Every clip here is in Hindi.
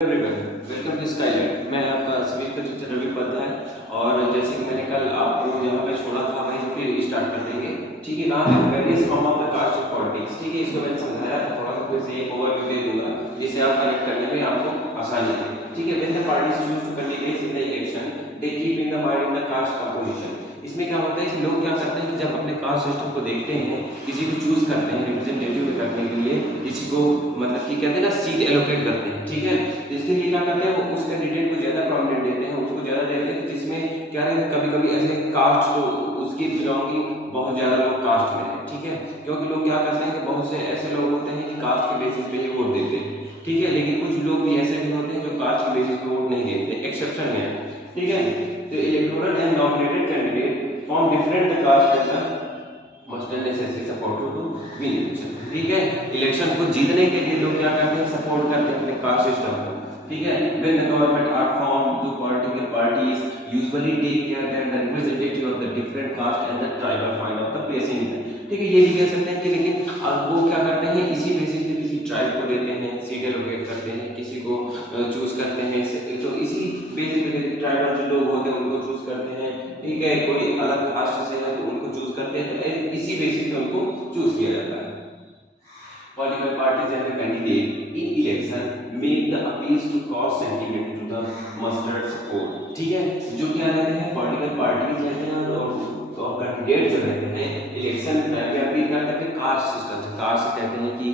Everyone, welcome to Skylight. मैं आपका सभी का टीचर रवि उपाध्याय। और जैसे कि मैंने कल आपको जहाँ पे छोड़ा था वहीं फिर स्टार्ट कर देंगे। ठीक है, वहाँ पे various form of the caste of politics. ठीक है, इसको मैंने समझाया था, थोड़ा सा फिर से एक ओवरव्यू दे दूंगा जिससे आप कनेक्ट करने में आपको आसानी है। ठीक है, when the parties choose to candidates in the election they keep in the mind in the caste composition. इसमें क्या होता है कि लोग क्या करते हैं कि जब अपने कास्ट सिस्टम को देखते हैं, किसी को चूज करते हैं रिप्रेजेंटेटिव करने के लिए, किसी को मतलब कि कहते हैं ना सीट एलोकेट करते हैं। ठीक है, तो इसके लिए क्या करते हैं, वो उस कैंडिडेट को ज्यादा प्रोमिनेंट देते हैं, उसको ज्यादा देते हैं जिसमें क्या है, कभी कभी ऐसे कास्ट तो उसकी बिलोंगिंग बहुत ज्यादा लोग कास्ट में है। ठीक है, क्योंकि लोग क्या करते हैं कि बहुत से ऐसे लोग होते हैं कि कास्ट के बेसिस पे ही वोट देते हैं। ठीक है, लेकिन कुछ लोग भी ऐसे भी होते हैं जो कास्ट के बेसिस पे वोट नहीं देते, एक्सेप्शन है। ठीक है, तो electoral and nominated candidate from different the caste and the must necessary support to win election. ठीक है, इलेक्शन को जीतने के लिए लोग क्या करते हैं, सपोर्ट करते हैं अपने कास्ट सिस्टम को। ठीक है, when the government are formed, two political parties usually take care that the representative of the different caste and the tribal find of the place in it। ठीक है, ये भी कह सकते हैं कि लेकिन अब वो क्या करते हैं, इसी बेसिस पे किसी ट्राइब को देते हैं, सीट एलोकेट करते हैं, किसी को चूज करते हैं, तो इसी बेसिस पे ट्राइबल जो लोग होते हैं उनको चूज करते हैं। ठीक है, कोई अलग कास्ट से है तो उनको चूज करते हैं, तो इसी बेसिस पे उनको चूज किया जाता है। Political parties and the candidate in election make the appeals to cross sentiment to the mustered support। ठीक है, जो क्या रहते हैं, पॉलिटिकल पार्टीज रहते हैं और कैंडिडेट जो रहते हैं इलेक्शन में अपील करते हैं कास्ट सिस्टम से। कास्ट से कहते हैं कि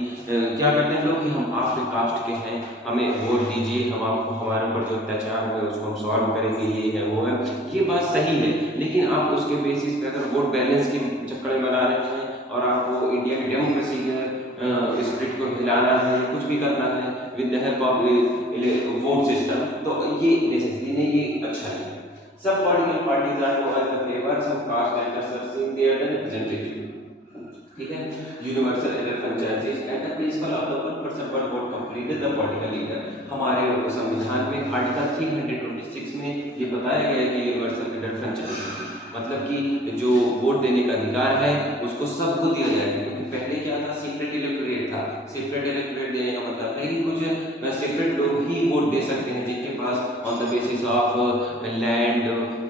क्या करते हैं लोग कि हम आपके कास्ट के हैं, हमें वोट दीजिए, हम आपको हमारे ऊपर जो अत्याचार हुए उसको हम सॉल्व करेंगे, ये है वो है। ये बात सही है, लेकिन आप उसके बेसिस पे अगर वोट बैलेंस के चक्कर में बना रहे हैं और आपको इंडिया की डेमोक्रेसी के स्प्रिट को हिलाना है, कुछ भी करना है with the help of vote system, तो ये नेसेसरी नहीं, ये अच्छा है। सब political parties are know as the favour some caste and serving their representative. ठीक है, यूनिवर्सल एलर franchises and the principle of the one person one vote completed the political leader. हमारे संविधान में आर्टिकल 326 में ये बताया गया है कि यूनिवर्सल एलर फ्रेंचाइजीज मतलब कि जो वोट देने का अधिकार है उसको सबको दिया जाएगा। क्योंकि पहले क्या था, सीक्रेट इलेक्टोरेट था। सीक्रेट इलेक्टोरेट देने का मतलब है कि कुछ सीक्रेट लोग ही वोट दे सकते हैं जिनके pass on the basis of land,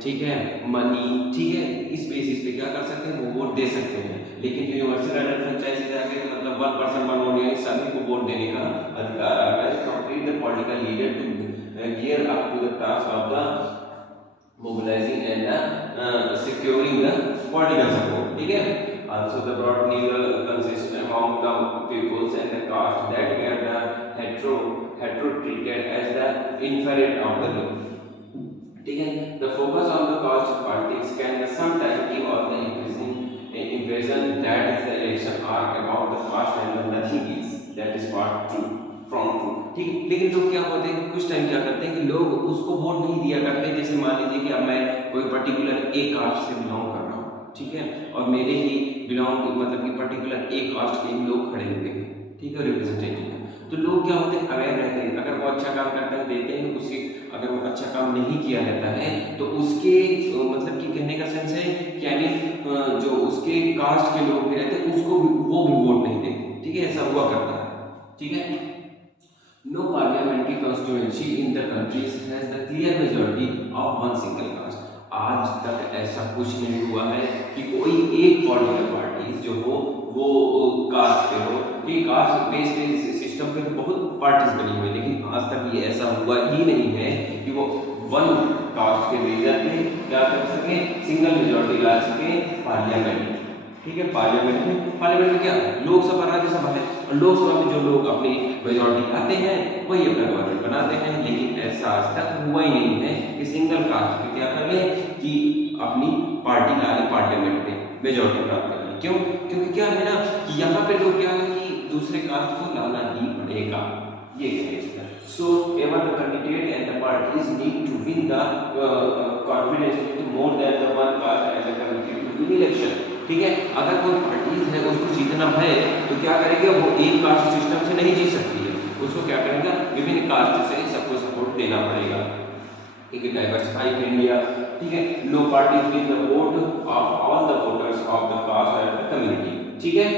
ठीक है, मनी, ठीक है, इस बेसिस पे क्या कर सकते हैं, वो वोट दे सकते हैं। लेकिन यूनिवर्सल एडल्ट फ्रेंचाइजीज आ गए तो मतलब वन पर्सन वन वोट, यानी सभी को वोट देने का अधिकार आ गया। Complete the political leader to gear up to the task of the mobilizing and securing the political support। ठीक है, also the broad legal consist among the peoples and the caste that were the hetero treated as the inferior of the law। ठीक है, the focus on the caste politics can sometimes give off the impression that is the election are about the caste and nothing else। that is part true from true। ठीक है, लेकिन लोग क्या होते हैं, कुछ टाइम क्या करते हैं कि लोग उसको वोट नहीं दिया करते। जैसे मान लीजिए कि अब मैं कोई पर्टिकुलर एक कास्ट से बिलोंग कर रहा हूँ, ठीक है, और मेरे ही बिलोंग मतलब कि पर्टिकुलर एक कास्ट के ही लोग खड़े हुए हैं, ठीक है, रिप्रेजेंटेटिव है, तो लोग क्या होते हैं, अवेयर रहते हैं। अगर वो अच्छा काम करता है देते हैं उसी, अगर वो अच्छा काम नहीं किया रहता है तो उसके मतलब कि कहने का सेंस है कि आई मीन जो उसके कास्ट के लोग भी रहते हैं उसको भी वो भी वोट नहीं देते। ठीक है, ऐसा हुआ करता है। ठीक है, no parliamentary constituency in the country has the clear majority of one single caste। आज तक ऐसा कुछ नहीं हुआ है कि कोई एक पॉलिटिकल पार्टी जो हो वो कास्ट पे हो। कि कास्ट बेस्ड सिस्टम पे तो बहुत पार्टीज बनी हुई है, लेकिन आज तक ये ऐसा हुआ ही नहीं है कि वो वन कास्ट के बेसिस पे क्या कर सके, सिंगल मेजॉरिटी ला सके पार्लियामेंट। ठीक है, पार्लियामेंट में क्या, लोकसभा राज्यसभा है, और लोकसभा में जो लोग अपनी मेजॉरिटी आते हैं वही अपना गवर्नमेंट बनाते हैं। लेकिन ऐसा आज तक हुआ ही नहीं है कि सिंगल कास्ट पे क्या कर ले कि अपनी पार्टी ला ले पार्लियामेंट में मेजॉरिटी प्राप्त कर ले। क्यों? क्योंकि क्या है ना कि यहाँ पे लोग क्या है कि दूसरे कास्ट को लाना ही पड़ेगा, ये है। So ever the candidate and the parties need to win the confidence with more than the one caste and the candidate to win election। ठीक है, अगर कोई पार्टीज है उसको जीतना है तो क्या करेगा, वो एक कास्ट सिस्टम से नहीं जीत सकती है, उसको क्या करेगा, विभिन्न कास्ट से सबको सपोर्ट देना पड़ेगा। ठीक है, डाइवर्सिफाई इंडिया। ठीक है, no parties win the vote of all the voters of the caste and the community. ठीक है,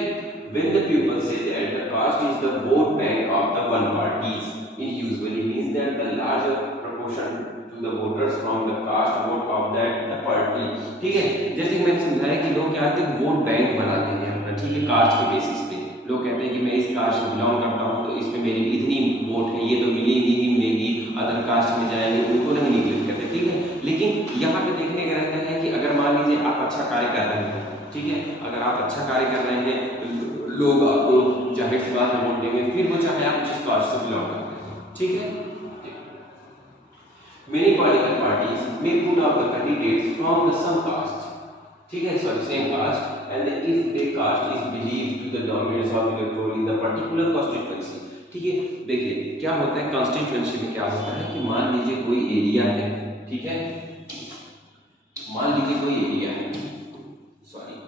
when the people say that the caste is the vote bank of the one parties, it usually means represent the larger proportion to the voters from the caste vote of that the party। ठीक है, जैसे कि मैंने समझाया कि लोग क्या करते हैं, वोट बैंक बनाते हैं अपना, ठीक है, कास्ट के बेसिस पे। लोग कहते हैं कि मैं इस कास्ट से बिलोंग करता हूँ तो इसमें मेरी इतनी वोट है, ये तो मिलेगी ही मिलेगी, अदर कास्ट में जाएंगे उनको नहीं निगलेक्ट करते, ठीक है। लेकिन यहाँ पे देखने का रहता है कि अगर मान लीजिए आप अच्छा कार्य कर रहे हैं, ठीक है, अगर आप अच्छा कार्य कर रहे हैं, लोग आपको जाहिर सी बात है वोट देंगे, फिर वो चाहे आप जिस कास्ट से बिलोंग करते हैं, ठीक है। Many political parties may put up the candidates from the some caste, ठीक है, sorry same caste, and if their caste is believed to the dominance of electoral in the particular constituency, ठीक है। देखिए क्या होता है कॉन्स्टिट्यूएंसी में, क्या होता है कि मान लीजिए कोई एरिया है, ठीक है, मान लीजिए कोई एरिया है, सॉरी,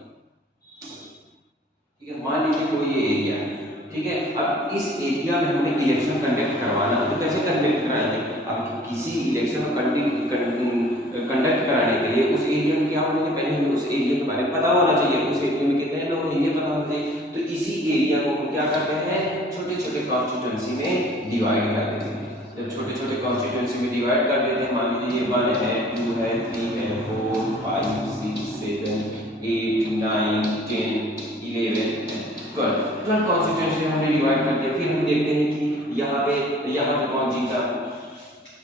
ठीक है, मान लीजिए कोई ये एरिया है, ठीक है। अब इस एरिया में हमें इलेक्शन कंडक्ट करवाना, तो कैसे कंडक्ट कराएंगे? अब किसी इलेक्शन को कंडक्ट कराने के लिए उस एरिया में क्या होना चाहिए, पहले हमें उस एरिया के बारे में पता होना चाहिए, उस एरिया में कितने लोग हैं ये पता होना चाहिए। तो इसी एरिया को हम क्या करते हैं, छोटे छोटे कॉन्स्टिट्यूएंसी में डिवाइड कर देते हैं। जब छोटे छोटे कॉन्स्टिट्यूएंसी में डिवाइड कर देते हैं, मान लीजिए ये 1 है, 2 है, 3 है, 4, 5, 6, 7, 8, 9, 10, 11, 12 कॉन्स्टिट्यूएंसी हमने डिवाइड कर दिया। फिर हम देखते हैं कि यहाँ पे कौन जीता,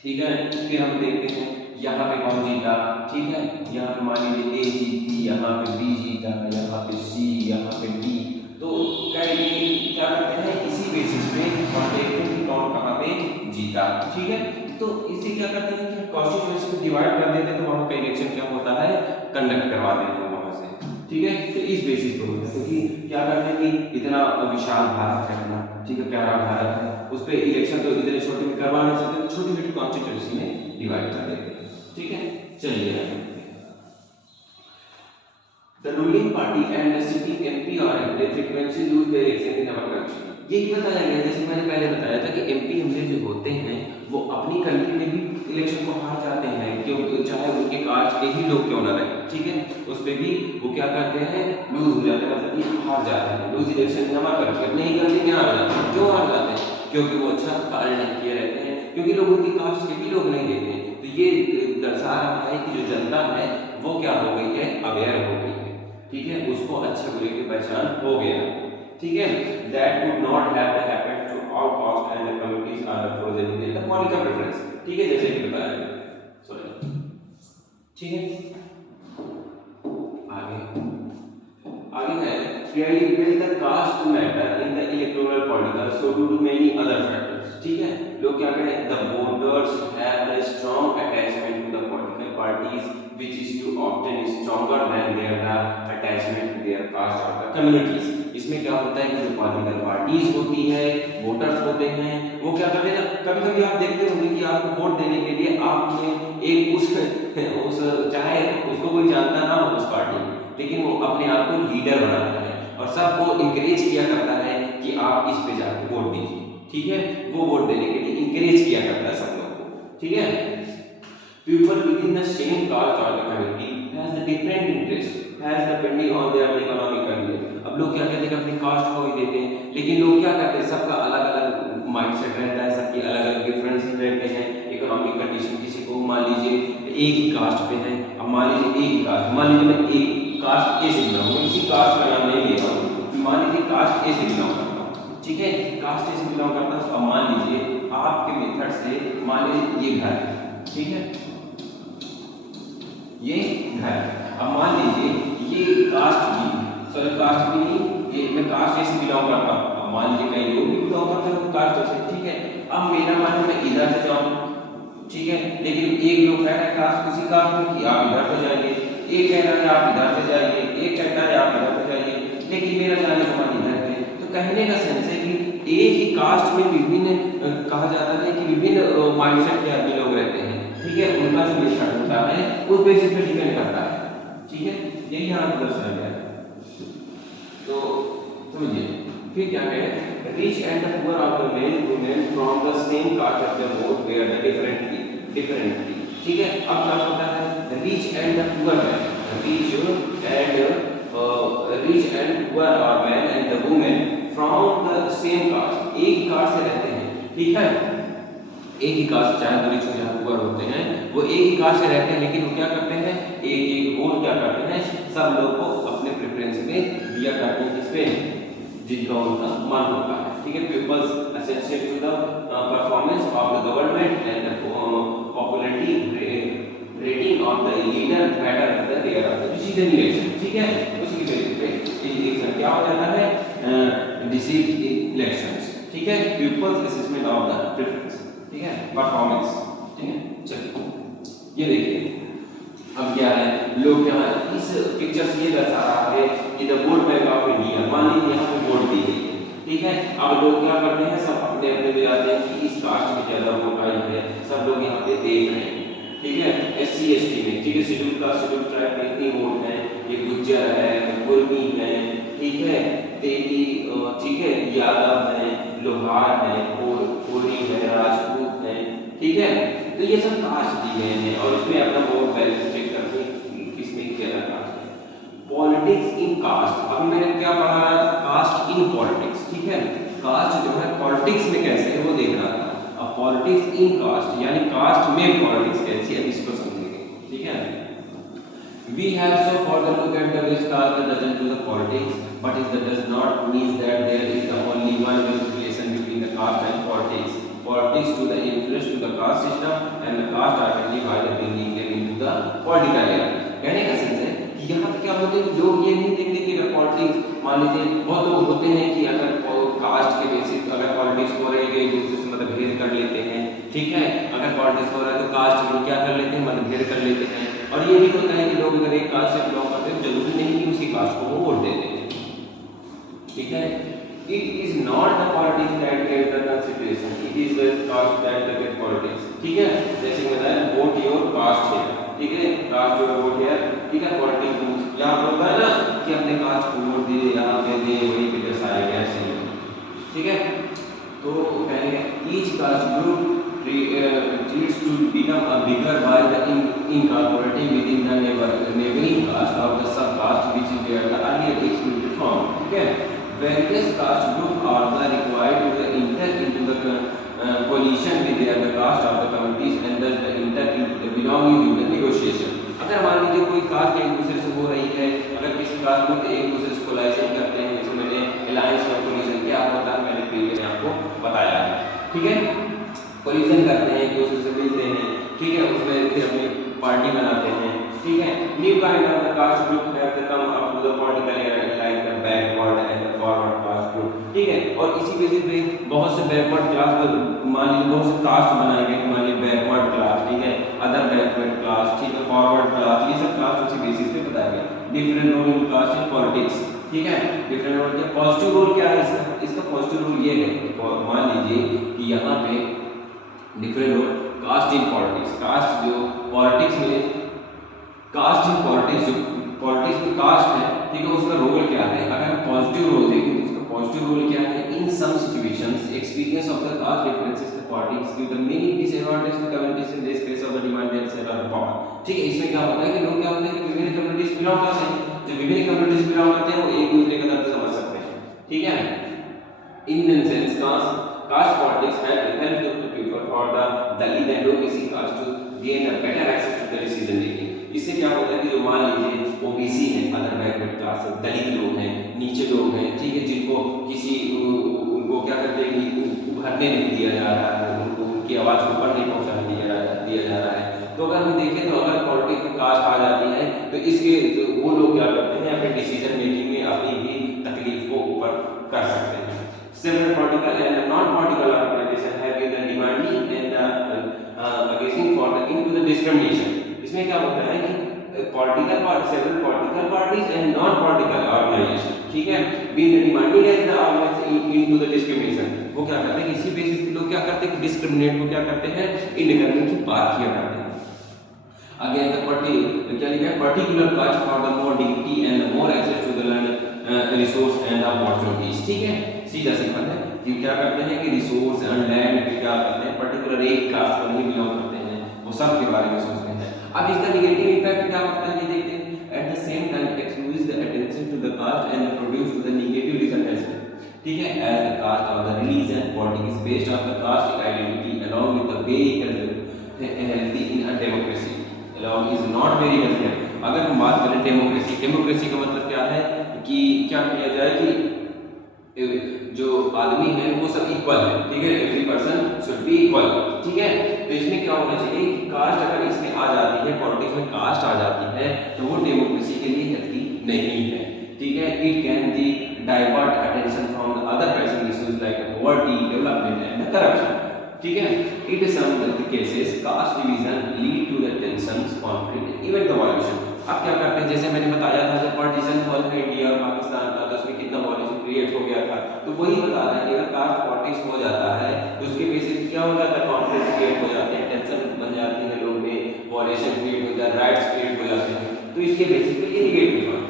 ठीक है। फिर हम देखते हैं यहाँ पे कौन जीता, ठीक है, यहाँ पे मान लीजिए ए जीती, यहाँ पे बी जीता, यहाँ पे सी, यहाँ पे डी। तो क्या करते हैं, इसी बेसिस पे हम देखते हैं कि कौन कहाँ पे जीता, ठीक है। तो इससे क्या करते हैं कि कॉन्स्टिट्यूएंसी को डिवाइड कर देते हैं, तो वहाँ का इलेक्शन क्या होता है, कंडक्ट करवा देते हैं वहाँ से, ठीक है। तो इस बेसिस पे होता है, क्योंकि क्या करते हैं कि इतना विशाल भारत है अपना, ठीक है, प्यारा भारत है, उस पर इलेक्शन तो इतने छोटे में करवा नहीं सकते, तो छोटी छोटी कॉन्स्टिट्यूएंसी में डिवाइड कर देते हैं, ठीक है। चलिए The ruling party and the sitting MP or MP frequently lose their election in our country। ये ही बताया गया, जैसे मैंने पहले बताया था कि MP एमएलए जो होते हैं वो अपनी कंट्री में भी इलेक्शन को हार जाते हैं, क्योंकि चाहे उनके कास्ट के ही लोग क्यों ना रहे, ठीक है, उस पर भी वो क्या करते हैं, लूज हो जाते हैं, मतलब कि हार जाते हैं। लूज इलेक्शन इन हमारे कंट्री, नहीं करते क्या हार जाते हैं, क्यों हार जाते हैं, क्योंकि वो अच्छा कार्य नहीं किए रहते हैं, क्योंकि लोग उनकी कास्ट के भी लोग नहीं देते हैं। तो ये दर्शा रहा है कि जो जनता है वो क्या हो गई है, अवेयर हो गई है, ठीक है, उसको अच्छे बुरे की पहचान हो गया, ठीक है। That could not have happened to all caste and communities are frozen in the political preference, ठीक है, जैसे कि बताया गया, सॉरी, ठीक है। आगे है clearly will the caste matter in the electoral political so do many other factors, ठीक है। लोग क्या करें, the voters have a strong attachment to the political parties which is too often stronger than their attachment to their caste or the communities। इसमें क्या होता है कि जो पॉलिटिकल पार्टीज होती है, वोटर्स होते हैं, वो क्या करते हैं, कभी कभी आप देखते होंगे कि आपको वोट देने के लिए आपने एक उस चाहे उसको कोई जानता ना हो उस पार्टी में, लेकिन वो अपने आप को लीडर बनाता है और सबको इंकरेज किया करता है कि आप इस पे जाके वोट दीजिए, ठीक है, वो वोट देने के लिए इंकरेज किया करता है सब लोग को, ठीक है। People within the same caste or the community has the different interest has depending on their economical need। अब लोग क्या कहते हैं कि अपनी कास्ट को ही देते हैं, लेकिन लोग क्या करते हैं, सबका अलग अलग माइंडसेट रहता है, सबकी अलग अलग डिफरेंसेस रहते हैं, इकोनॉमिक कंडीशन। किसी को मान लीजिए एक ही कास्ट पे है, अब मान लीजिए एक ही कास्ट, मान लीजिए मैं एक कास्ट ए से बिलोंग, मैं किसी कास्ट का नाम नहीं ले रहा हूँ, मान लीजिए कास्ट ए से बिलोंग करता हूँ, ठीक है, कास्ट ए से बिलोंग करता हूँ। अब मान लीजिए आपके मेथड से मान लीजिए ये घर, ठीक है, ये घर, अब मान लीजिए ये कास्ट भी, सॉरी कास्ट भी नहीं, ये मैं कास्ट से बिलोंग करता हूँ, अब मान लीजिए कई लोग भी बिलोंग करते हैं कास्ट से, ठीक है। अब मेरा मान मैं इधर से जाऊँ, ठीक है, लेकिन एक लोग कह रहे हैं कास्ट किसी कास्ट में कि आप इधर से जाइए, एक कह रहा है आप इधर से जाइए, एक कहता है आप इधर से जाइए, लेकिन मेरा जाने का मन इधर है। तो कहने का सेंस है कि एक ही कास्ट में विभिन्न कहा जाता है कि विभिन्न माइंडसेट के आदमी लोग रहते हैं, ठीक है, उनका जो मेथड होता है उस बेसिस पे डिपेंड करता है, ठीक है, यही यहाँ पर दर्शाया गया है। तो समझिए फिर क्या कहें, rich and the poor of the men women from the same caste of the vote were the differently, ठीक है। अब क्या होता है, rich and the poor man, rich and poor और man and the women from the same caste, एक कास्ट से रहते हैं, ठीक है, एक ही कास्ट, चाहे दो रिच हो चाहे पुअर होते हैं, वो एक ही कास्ट से रहते हैं, लेकिन वो क्या करते हैं, एक एक वोट क्या करते हैं, सब लोग को अपने प्रेफरेंस में दिया करते हैं, जिसमें जिनका उनका मन होता है, ठीक है। People's essential to the performance of the government and the popularity rating of the leader matter the there of the decision election, ठीक है। उसी के बेसिस पे इलेक्शन क्या हो जाता है, डिसीजन इलेक्शंस, ठीक है। People's assessment of the preference, ठीक है, परफॉर्मेंस, ठीक है। चलिए ये देखिए अब क्या है, लोग यहाँ इस पिक्चर से ये दर्शा रहा है कि the vote bank of India, मान लीजिए यहाँ पे वोट दी गई है, ठीक है। अब लोग क्या करते हैं, सब अपने अपने में जाते हैं कि इस कास्ट में ज्यादा वोट आई है, सब लोग यहाँ पे देख रहे हैं, ठीक है। SC ST में, ठीक है, शेड्यूल कास्ट शेड्यूल ट्राइब में इतनी वोट है, ये गुज्जर है, कुर्मी है, ठीक है, तेली, ठीक है, यादव है, लोहार है, कोरी है, राजपूत है, ठीक है। तो ये सब कास्ट दी गए हैं और इसमें अपना वोट बैलेंस चेक करके किसमें क्या कास्ट है। पॉलिटिक्स इन कास्ट, अभी मैंने क्या पढ़ा रहा था, कास्ट इन पॉलिटिक्स, ठीक है। कास्ट जो है पॉलिटिक्स में कैसे है वो देख रहा था। अब पॉलिटिक्स इन कास्ट यानी कास्ट में पॉलिटिक्स कैसी है, इसको समझेंगे, ठीक है। We have so far look at the which caste that doesn't do the politics, but it does not mean that there is the only one relation between the caste and politics. Politics to the influence to the caste system and the caste identity by the bringing them into the political era. कहने का सेंस है कि यहाँ पे क्या होते हैं, लोग ये नहीं देखते कि अगर पॉलिटिक्स, मान लीजिए बहुत लोग होते हैं कि अगर कास्ट के बेसिस अगर पॉलिटिक्स हो रही है एक दूसरे से मतभेद कर लेते हैं, ठीक है। अगर पॉलिटिक्स हो रहा है तो कास्ट में क्या कर लेते हैं, मतभेद कर लेते हैं। और ये भी होता है कि लोग अगर एक कास्ट से बिलोंग करते हैं जरूरी नहीं कि उसी कास्ट को वो वोट दे दें, ठीक है। It is not the politics that get the consideration, it is the caste that get politics, ठीक है। जैसे बताया वोट योर कास्ट है, ठीक है, कास्ट योर वोट है, ठीक है। पॉलिटिक्स यहाँ होता है ना कि अपने कास्ट को वोट दे, यहाँ पे दे, वहीं पे दर्शाया गया है, ठीक है। तो कहेंगे each caste group needs to become a bigger by the incorporating within the neighboring caste of the subcaste which is where the earlier excluded from, okay. Various caste groups are the required to enter into the coalition with the caste of the communities and thus the enter into the belonging to the negotiation. अगर मान लीजिए कोई कास्ट एक दूसरे से हो रही है, अगर किसी कास्ट में एक दूसरे से कोलाइजेशन करते हैं, जैसे मैंने अलायंस और कोलिजन क्या होता है मैंने प्रीवियस में आपको बताया है, ठीक है। कोलिजन करते हैं, एक दूसरे से मिलते हैं, ठीक है, उसमें फिर अपनी पार्टी बनाते हैं, ठीक है। New kind of the caste group have the come up to the political era like the backward and the forward caste group, ठीक है। और इसी बेसिस पे बहुत से बैकवर्ड क्लास, मान लीजिए बहुत से कास्ट बनाए गए, मान लीजिए बैकवर्ड क्लास, ठीक है, अदर बैकवर्ड क्लास, ठीक है, फॉरवर्ड क्लास, ये सब क्लास उसी बेसिस पे बताया गया। Different role in caste in politics, ठीक है, डिफरेंट रोल के पॉजिटिव रोल क्या है इसका, इसका पॉजिटिव रोल ये है, मान लीजिए कि यहाँ पे different role caste in politics, caste जो पॉलिटिक्स में, कास्ट इन पॉलिटिक्स जो पॉलिटिक्स में कास्ट है, ठीक है, उसका रोल क्या है। अगर हम पॉजिटिव रोल देखें तो इसका पॉजिटिव रोल क्या है, in some situations experience of the caste differences in politics give the many disadvantage to communities in this case of the demand and set of power, ठीक है। इसमें क्या होता है कि लोग क्या होते हैं कि विभिन्न कम्युनिटीज बिलोंग करते हैं, जो विभिन्न कम्युनिटीज बिलोंग करते हैं वो एक दूसरे का दर्द समझ सकते हैं, ठीक है। In sense caste politics have helped the people for the Dalit and OBC caste to gain a better access to the decision making. इससे क्या होता है कि जो मान लीजिए OBC है, अदर बैकवर्ड क्लास, दलित लोग हैं, नीचे लोग हैं, ठीक है, जिनको किसी उनको क्या करते हैं कि उभरने नहीं दिया जा रहा है, उनको उनकी आवाज़ ऊपर नहीं पहुंचाने दिया जा रहा है। तो अगर हम देखें तो अगर पॉलिटिक्स में कास्ट आ जाती है तो इसके तो वो लोग क्या करते हैं, अपने डिसीजन मेकिंग में अपनी भी तकलीफ को ऊपर कर सकते हैं। Several political and non-political organizations have been demanding and against for the into the discrimination. इसमें क्या होता है कि political parties, several political parties and non-political organizations, ठीक है, been demanding and the organization into the discrimination. वो क्या करते हैं, इसी बेसिस पे लोग क्या करते हैं कि डिस्क्रिमिनेट को क्या करते हैं, इन करने की बात किया करते हैं। Again the party क्या लिखा है, particular caste for the more dignity and more access to the land resource and opportunities, ठीक है। सीधा सिंपल है कि क्या करते हैं कि रिसोर्स एंड लैंड पे क्या करते हैं, पर्टिकुलर एक कास्ट को नहीं बिलोंग करते हैं, वो सब के बारे में सोचते हैं। अब इसका नेगेटिव इफेक्ट क्या होता है ये देखते हैं। At the same time excludes the attention to the caste and produce to the negative result as, ठीक है, as the caste of the religion politics based on the caste identity along with the very healthy in a democracy. Law is not very healthy. अगर हम बात करें डेमोक्रेसी, डेमोक्रेसी का मतलब क्या है कि क्या किया जाए कि जो आदमी है वो सब इक्वल है, ठीक है, every person should be equal, ठीक है। तो इसमें क्या होना चाहिए कि कास्ट अगर इसमें आ जाती है, पॉलिटिक्स में कास्ट आ जाती है, तो वो डेमोक्रेसी के लिए हेल्दी नहीं है, ठीक है। It can the divert attention from the other pressing issues like poverty, development and corruption, ठीक है। It is some cases caste division lead to the tensions, conflict, even the violation. अब क्या करते हैं, जैसे मैंने बताया था जब पार्टीशन हुआ था इंडिया और पाकिस्तान का, तो उसमें कितना वायलेशन क्रिएट हो गया था। तो वही बता रहा है कि अगर कास्ट पॉलिटिक्स हो जाता है तो उसके बेसिस क्या हो जाता है, कॉन्फ्लिक्ट क्रिएट हो जाते हैं, टेंशन बन जाती है लोगों में, वायलेशन क्रिएट हो जाता है, राइट्स क्रिएट हो जाते हैं। तो इसके बेसिस पे ये निगेटिव है।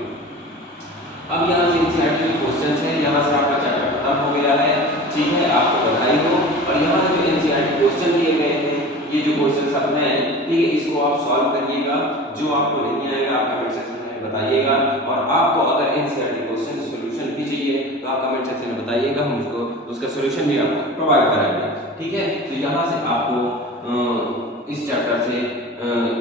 अब यहाँ से एनसीईआरटी के क्वेश्चंस हैं, यहाँ से आपका चैप्टर खत्म हो गया है, ठीक है, आपको बधाई हो। और यहाँ से जो एनसीईआरटी क्वेश्चन दिए गए हैं, ये जो क्वेश्चन सब हैं, ठीक है, इसको आप सॉल्व करिएगा। जो आपको नहीं आएगा आप कमेंट सेक्शन में बताइएगा, और आपको अगर एनसीईआरटी क्वेश्चन सॉल्यूशन भी चाहिए तो आप कमेंट सेक्शन में बताइएगा, हम उसको उसका सॉल्यूशन भी आपको प्रोवाइड कराएंगे, ठीक है। तो यहाँ से आपको इस चैप्टर से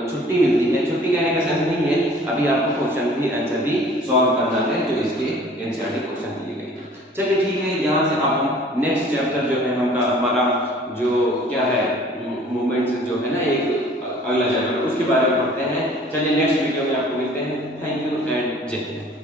छुट्टी मिलती है। छुट्टी कहने का सेंस नहीं है, अभी आपको क्वेश्चन भी आंसर भी सॉल्व करना है जो इसके एनसीईआरटी क्वेश्चन दिए गए। चलिए ठीक है, यहाँ से आप नेक्स्ट चैप्टर जो है हमारा जो क्या है मूवमेंट्स जो है ना, एक अगला चैप्टर उसके बारे में पढ़ते हैं। चलिए नेक्स्ट वीडियो में आपको मिलते हैं। थैंक यू एंड जय हिंद।